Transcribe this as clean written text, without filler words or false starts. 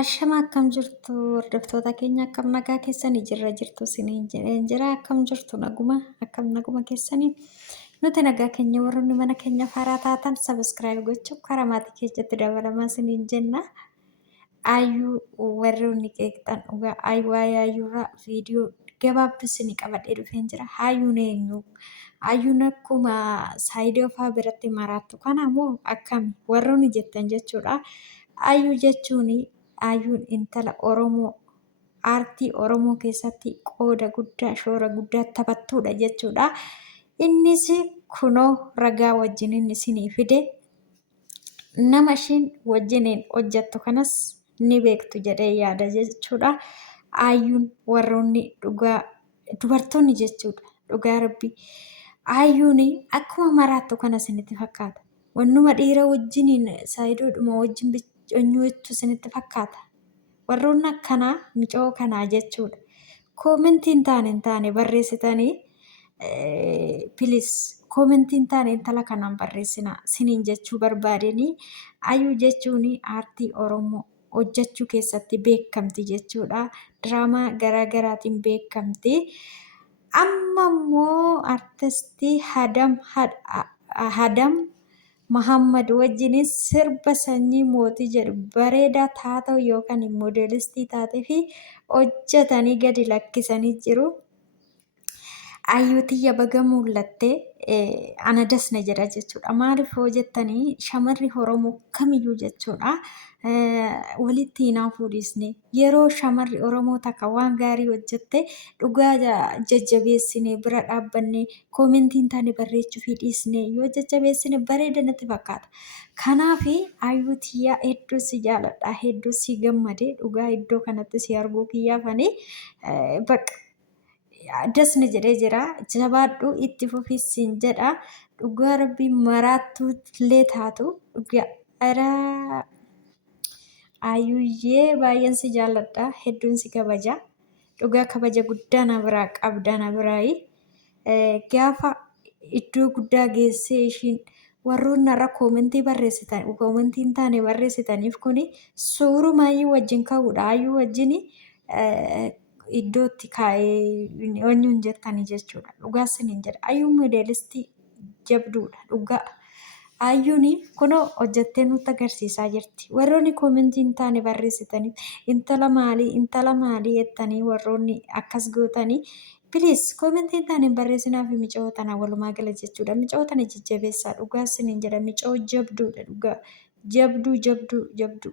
Ashama akkam jirtu hordoftoota keenya akkam nagaa keessanii jirtu isiniin jira akkam jirtu naguma keessanii nuti nagaa keenya warroonni mana keenya faaraa taatan sabiskiraayib gochuuf karaa maatii keessatti dabalamaa isiniin jenna. Ayyuu warroonni qeeqxan dhugaa ayyuurraa viidiyoo gabaabduu qabadhee dhufeen jira. Hayyuun eenyu? Hayyuun akkuma saayidii ofaa biratti maraattu kanammoo akkami warroonni jettan jechuudha. Hayyuu jechuun Hayyuun intala Oromoo aartii Oromoo keessatti qooda guddaa shoora guddaa taphattuudha jechuudha. Innis kunoo ragaa wajjin isinii fide nama ishiin wajjiniin hojjettu kanas ni beektu jedhee yaada jechuudha. Hayyuun warroonni dhugaa dubartoonni jechuudha. Dhugaa rabbii. Hayyuun akkuma maraattu kana isinitti fakkaata. Wannuma dhiira wajjiniin saayidoodhuma wajjin eenyuutu isinitti fakkaata. Warroonni akkanaa micoo kanaa jechuudha. Koomentiin taane barreessitanii please koomentiin taane intala kanaan barreessinaa siniin jechuu barbaadanii. Hayyuu jechuun aartii Oromoo hojjechuu keessatti beekamti jechuudha. Diraamaa garaagaraatiin beekamti. Amma immoo artistii Adam Muhammad wajjinis sirba sanyii mootii jedhu bareedaa taatoo yookaan moodeelistii taatee fi hojjetanii gadi lakkisanii jiru. Hayyuu tiyya baga mul'attee ana dasna jedha jechuudha. Maaliif hojjettanii shamarri Oromoo kamiyyuu jechuudha. Walitti hinaafuu dhiisne yeroo shamarri Oromoo takka waan gaarii hojjette dhugaa jajjabeessine bira dhaabbanne koomentiin taane barreechuu fi dhiisne yoo jajjabeessine bareeda natti fakkaata. Kanaaf hayyuu tiyyaa hedduu si jaaladha hedduu si gammade dhugaa iddoo kanatti si arguu kiyyaafanii bakka. Dasna jedhee jira jabaadhu itti fufiisin jedha dhugaa rabbii maraattuu illee taatu dhugaa hayyuuyyee baay'een si jaalladha hedduun si kabaja dhugaa kabaja guddaa na biraa qabda na biraayi gaafa iddoo guddaa geessee ishiin warroonni irra koomentii barreessitan koomentiin taane barreessitaniif kuni suurumaayyuu wajjin ka'uudha hayyuu wajjin iddootti kaa'ee eenyuun jettanii jechuudha. Dhugaa isiniin jedha. Hayyuun moodeelistii jabduudha. Dhugaa. Hayyuun kunoo hojjettee nutti agarsiisaa jirti. Warroonni koomentiin taane barreessitaniif intala maalii jettanii warroonni akkas gootanii please koomentiin taane barreessinaa fi micoo tana walumaa gala jechuudha. Micoo tana jajjabeessaa dhugaa isiniin jedha. Micoo jabduudha dhugaa. Jabduu.